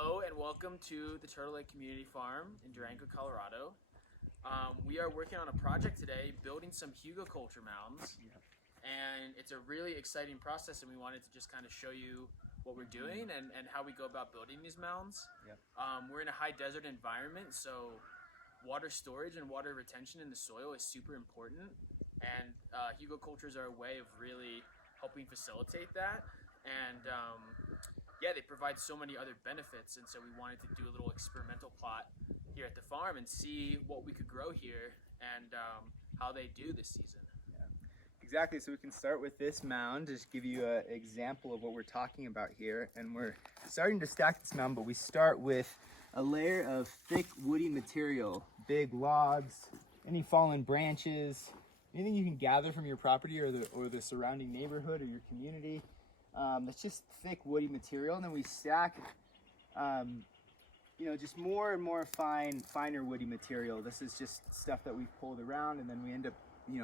Hello and welcome to the Turtle Lake Community Farm in Durango, Colorado. We are working on a project today, building some Hugelkultur mounds. And it's a really exciting process, and we wanted to just kind of show you what we're doing and how we go about building these mounds. We're in a high desert environment, so water storage and water retention in the soil is super important. And Hugelkulturs are a way of really helping facilitate that. And yeah, they provide so many other benefits, and so we wanted to do a little experimental plot here at the farm and see what we could grow here and how they do this season. Exactly, so we can start with this mound, just give you an example of what we're talking about here. And we're starting to stack this mound, but we start with a layer of thick woody material, big logs, any fallen branches, anything you can gather from your property or the surrounding neighborhood or your community. That's just thick woody material, and then we stack just more and more finer woody material. This is just stuff that we've pulled around, and then we end up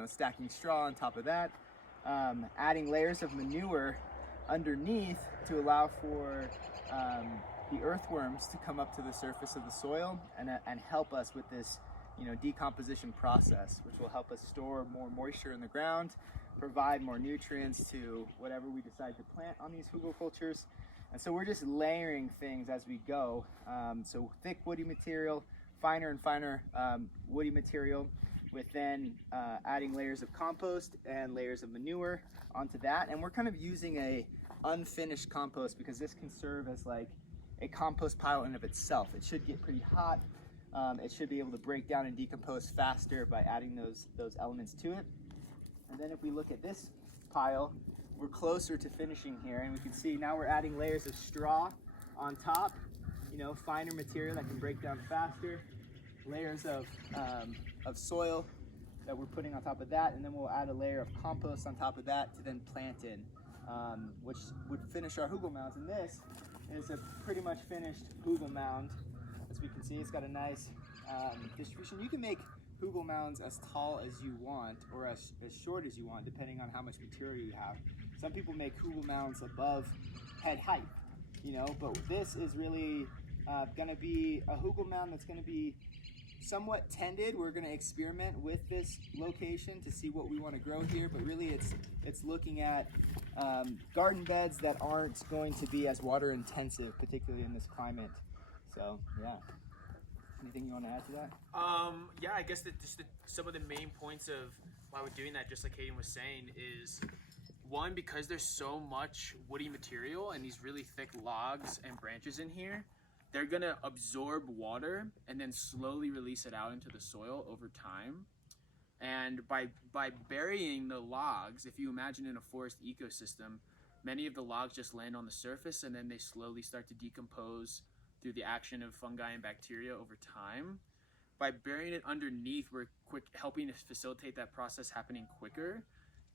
stacking straw on top of that, adding layers of manure underneath to allow for the earthworms to come up to the surface of the soil and help us with this decomposition process, which will help us store more moisture in the ground, provide more nutrients to whatever we decide to plant on these Hugelkulturs. And so we're just layering things as we go. So thick woody material, finer and finer woody material, with then adding layers of compost and layers of manure onto that. And we're kind of using a unfinished compost because this can serve as like a compost pile in of itself. It should get pretty hot. It should be able to break down and decompose faster by adding those elements to it. And then if we look at this pile, we're closer to finishing here, and we can see now we're adding layers of straw on top, finer material that can break down faster, layers of soil that we're putting on top of that, and then we'll add a layer of compost on top of that to then plant in, which would finish our hugel mounds. And this is a pretty much finished hugel mound. As we can see, it's got a nice distribution. You can make hugel mounds as tall as you want or as short as you want, depending on how much material you have. Some people make hugel mounds above head height, but this is really going to be a hugel mound that's going to be somewhat tended. We're going to experiment with this location to see what we want to grow here, but really it's looking at garden beds that aren't going to be as water intensive, particularly in this climate. So yeah. Anything you want to add to that? Yeah, I guess some of the main points of why we're doing that, just like Hayden was saying, is one, because there's so much woody material and these really thick logs and branches in here, they're gonna absorb water and then slowly release it out into the soil over time. And by burying the logs, if you imagine in a forest ecosystem, many of the logs just land on the surface and then they slowly start to decompose through the action of fungi and bacteria over time. By burying it underneath, we're helping to facilitate that process happening quicker,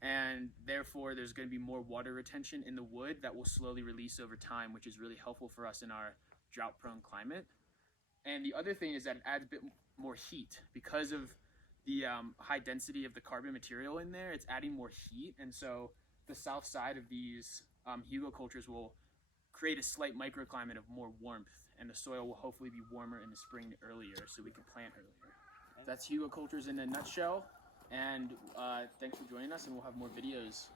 and therefore there's going to be more water retention in the wood that will slowly release over time, which is really helpful for us in our drought-prone climate. And the other thing is that it adds a bit more heat because of the high density of the carbon material in there. It's adding more heat, and so the south side of these Hugelkulturs will create a slight microclimate of more warmth, and the soil will hopefully be warmer in the spring earlier, so we can plant earlier. That's Hugelkulturs in a nutshell, and thanks for joining us, and we'll have more videos